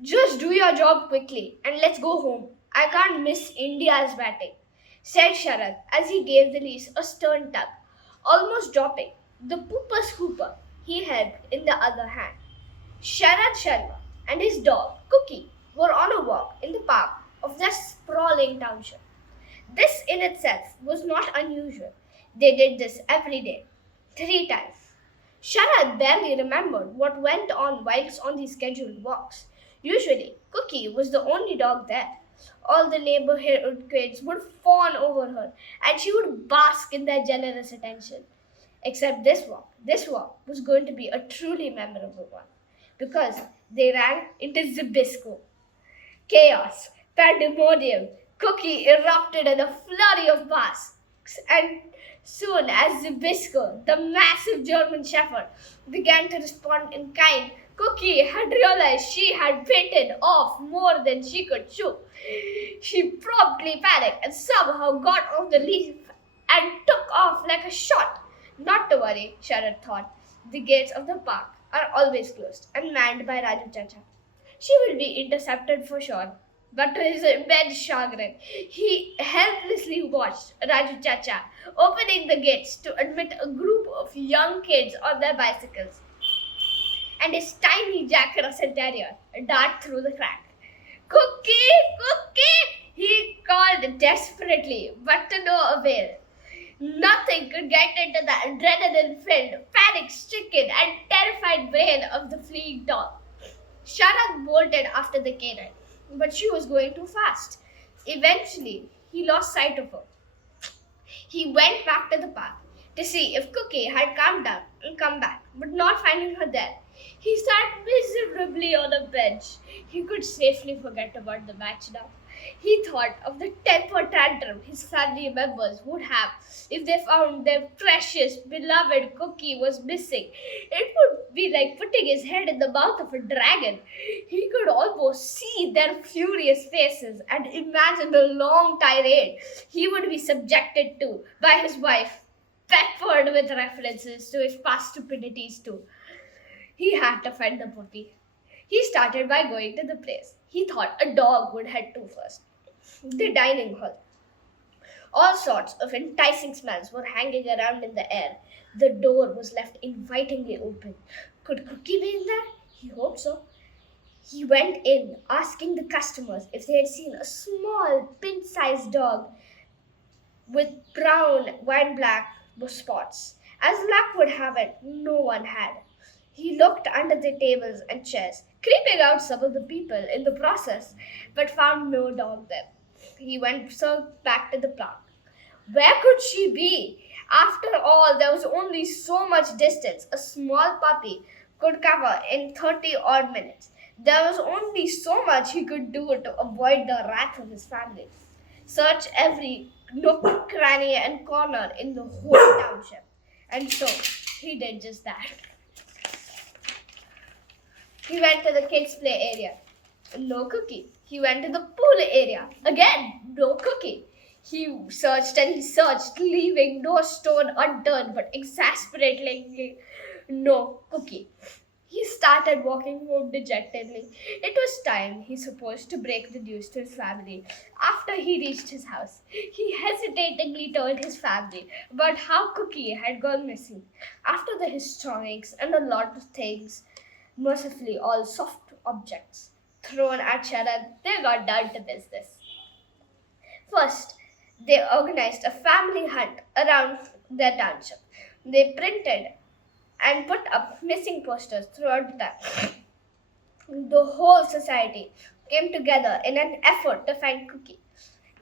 Just do your job quickly and let's go home. I can't miss India's batting, said Sharad as he gave the leash a stern tug, almost dropping the pooper's hooper he held in the other hand. Sharad Sharma and his dog Cookie were on a walk in the park of their sprawling township. This in itself was not unusual. They did this every day, 3 times. Sharad barely remembered what went on whilst on these scheduled walks. Usually, Cookie was the only dog there. All the neighborhood kids would fawn over her, and she would bask in their generous attention. Except this walk. This walk was going to be a truly memorable one because they ran into Zibisco. Chaos, pandemonium, Cookie erupted in a flurry of basks, and soon as Zibisco, the massive German shepherd, began to respond in kind, Cookie had realized she had bitten off more than she could chew. She promptly panicked and somehow got off the leaf and took off like a shot. Not to worry, Sharad thought. The gates of the park are always closed and manned by Raju Chacha. She will be intercepted for sure. But to his immense chagrin, he helplessly watched Raju Chacha opening the gates to admit a group of young kids on their bicycles and his tiny Jack Russell Terrier dart through the crack. Cookie! Cookie! He called desperately, but to no avail. Nothing could get into the adrenaline-filled, panic-stricken and terrified brain of the fleeing dog. Sharad bolted after the canine, but she was going too fast. Eventually, he lost sight of her. He went back to the park to see if Cookie had calmed down and come back, but not finding her there. He sat miserably on a bench. He could safely forget about the match now. He thought of the temper tantrum his family members would have if they found their precious, beloved Cookie was missing. It would be like putting his head in the mouth of a dragon. He could almost see their furious faces and imagine the long tirade he would be subjected to by his wife, peppered with references to his past stupidities too. He had to find the puppy. He started by going to the place he thought a dog would head to first, the dining hall. All sorts of enticing smells were hanging around in the air. The door was left invitingly open. Could Cookie be in there? He hoped so. He went in, asking the customers if they had seen a small, pin-sized dog with brown, wine black spots. As luck would have it, no one had. He looked under the tables and chairs, creeping out some of the people in the process, but found no dog there. He went back to the park. Where could she be? After all, there was only so much distance a small puppy could cover in 30 odd minutes. There was only so much he could do to avoid the wrath of his family. Search every nook, cranny, and corner in the whole township. And so he did just that. He went to the kids' play area. No Cookie. He went to the pool area. Again, no Cookie. He searched and he searched, leaving no stone unturned, but exasperatingly no Cookie. He started walking home dejectedly. It was time, he supposed, to break the news to his family. After he reached his house, he hesitatingly told his family about how Cookie had gone missing. After the histrionics and a lot of things, mercifully all soft objects thrown at Sharad, they got down to business. First, they organized a family hunt around their township. They printed and put up missing posters throughout the town. The whole society came together in an effort to find Cookie.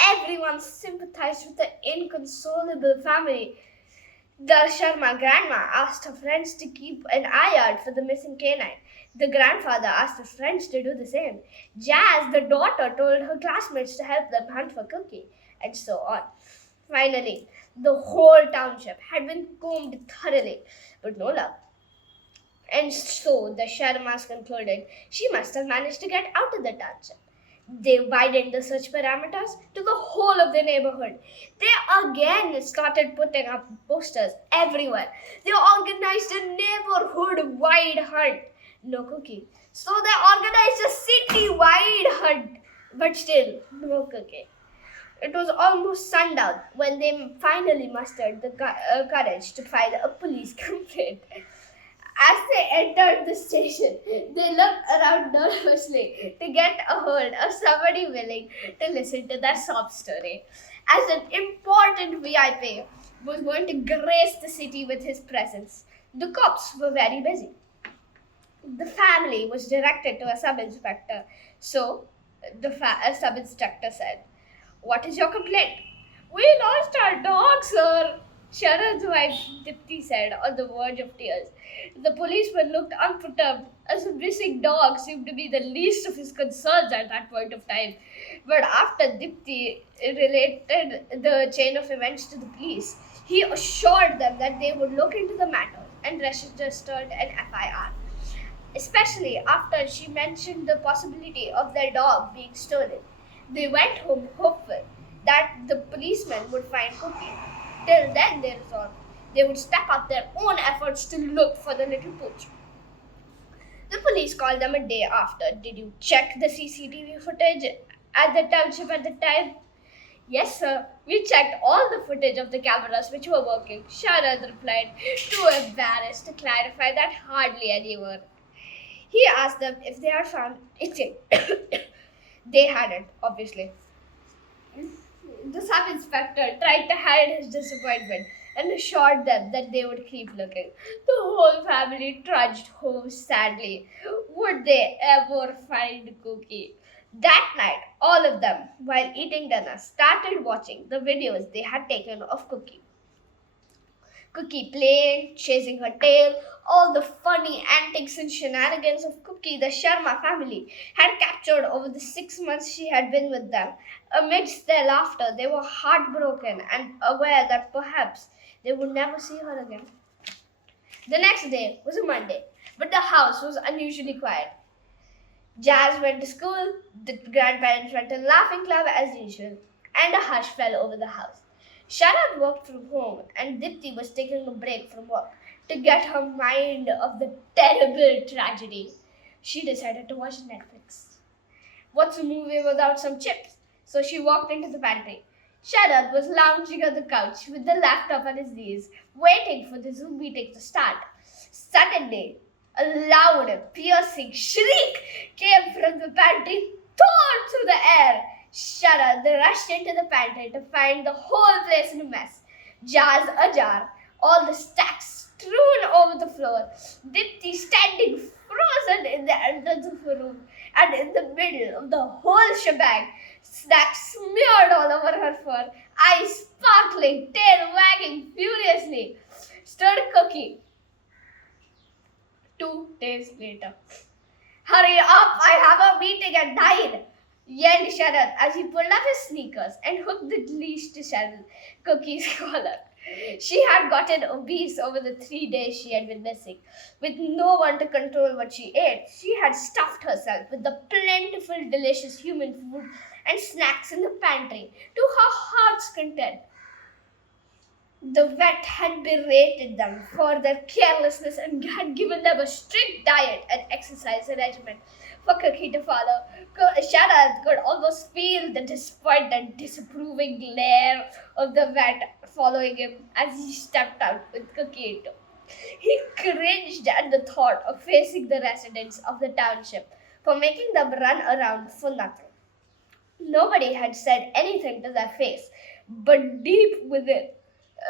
Everyone sympathized with the inconsolable family. The Sharma grandma asked her friends to keep an eye out for the missing canine. The grandfather asked his friends to do the same. Jazz, the daughter, told her classmates to help them hunt for Cookie, and so on. Finally, the whole township had been combed thoroughly, but no luck. And so the Sharmas concluded she must have managed to get out of the township. They widened the search parameters to the whole of the neighborhood. They again started putting up posters everywhere. They organized a neighborhood-wide hunt. No Cookie. So they organized a city-wide hunt, but still, no Cookie. It was almost sundown when they finally mustered the courage to file a police complaint. As they entered the station, they looked around nervously to get a hold of somebody willing to listen to their sob story. As an important VIP was going to grace the city with his presence, the cops were very busy. The family was directed to a sub-inspector. So, a sub-inspector said, "What is your complaint?" "We lost our dog, sir," Sharad's wife Dipti said, on the verge of tears. The policeman looked unperturbed, as a missing dog seemed to be the least of his concerns at that point of time. But after Dipti related the chain of events to the police, he assured them that they would look into the matter and registered an FIR, especially after she mentioned the possibility of their dog being stolen. They went home hopeful that the policemen would find Cookie. Till then, they resolved they would step up their own efforts to look for the little pooch. The police called them a day after. "Did you check the CCTV footage at the township at the time?" "Yes, sir. We checked all the footage of the cameras which were working," Sharad replied, too embarrassed to clarify that hardly anyone. He asked them if they had found eating. They hadn't, obviously. The sub-inspector tried to hide his disappointment and assured them that they would keep looking. The whole family trudged home sadly. Would they ever find Cookie? That night, all of them, while eating dinner, started watching the videos they had taken of Cookie. Cookie playing, chasing her tail, all the funny antics and shenanigans of Cookie the Sharma family had captured over the 6 months she had been with them. Amidst their laughter, they were heartbroken and aware that perhaps they would never see her again. The next day was a Monday, but the house was unusually quiet. Jazz went to school, the grandparents went to laughing club as usual, and a hush fell over the house. Sharad worked from home and Dipti was taking a break from work to get her mind off the terrible tragedy. She decided to watch Netflix. What's a movie without some chips? So she walked into the pantry. Sharad was lounging on the couch with the laptop on his knees, waiting for the Zoom meeting to start. Suddenly, a loud, piercing shriek came from the pantry, torn through the air. Sharad rushed into the pantry to find the whole place in a mess. Jars ajar, all the stacks strewn over the floor, Dipti standing frozen in the entrance of the room, and in the middle of the whole shebang, snacks smeared all over her fur, eyes sparkling, tail wagging furiously, stood Cookie. 2 days later. "Hurry up, I have a meeting at 9, yelled Sharad as he pulled up his sneakers and hooked the leash to Cookie's collar. She had gotten obese over the 3 days she had been missing. With no one to control what she ate, she had stuffed herself with the plentiful, delicious human food and snacks in the pantry to her heart's content. The vet had berated them for their carelessness and had given them a strict diet and exercise regimen for Cookie to follow. Sharad could almost feel the disappointed, disapproving glare of the vet following him as he stepped out with Cookie in tow. He cringed at the thought of facing the residents of the township for making them run around for nothing. Nobody had said anything to their face, but deep within,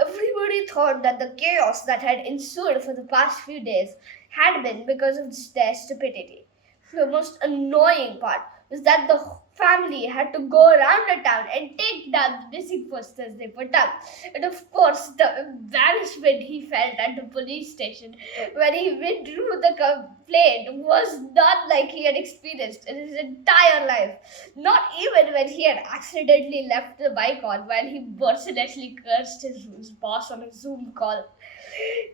everybody thought that the chaos that had ensued for the past few days had been because of their stupidity. The most annoying part was that the family had to go around the town and take down the missing posters they put up. And of course, the embarrassment he felt at the police station when he withdrew the complaint was not like he had experienced in his entire life. Not even when he had accidentally left the mic on while he mercilessly cursed his boss on a Zoom call.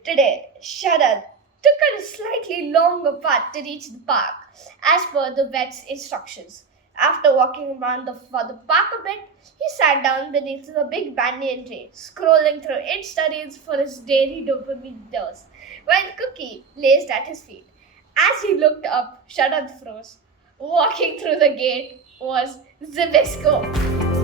Today, Sharad took a slightly longer path to reach the park, as per the vet's instructions. After walking around for the park a bit, he sat down beneath the big banyan tree, scrolling through Insta reels for his daily dopamine dose, while Cookie lazed at his feet. As he looked up, Sharad froze. Walking through the gate was Zibisco.